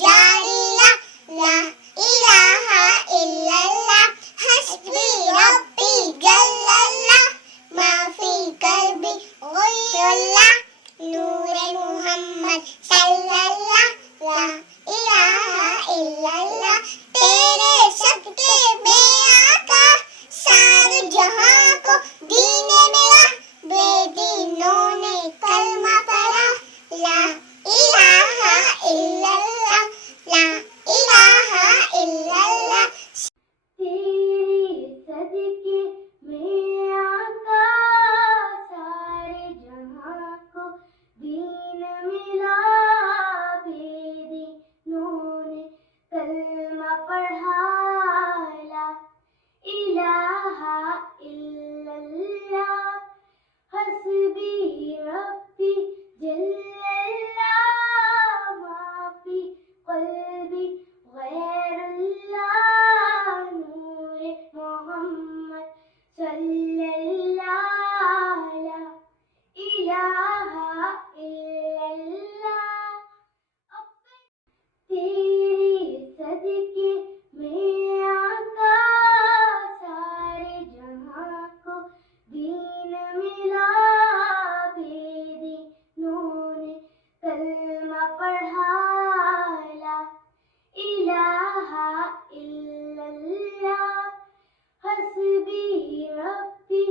जल्ला ला इलाहा इल्लल्लाह हस्बी रब्बी जल्लल्लाह माफी कल्बी गुय्युल्लाह नूरे मुहम्मद सल्लल्लाह ला इलाहा इल्लल्लाह तेरे सबके बेआका सारे जहां को दीन मिला बेदीनों ने कलमा पढ़ा ला इलाहा इल्लल्लाह ला इलाहा इल्लल्लाह तेरे सदके में आका सारे जहां को दीन मिला बेदीनों ने कलमा पढ़ा ला इलाहा इल्लल्लाह हस्बी रब्बी जल्लल्लाह माफी क़ल्बी गैरुल्लाह नूरे मोहम्मद सल्लल्लाह ला इलाहा इल्लल्लाह तेरे सदके में आका सारे जहां को दीन मिला बेदीनों ने कलमा पढ़ा ला इलाहा इल्लल्लाह हस्बी रब्बी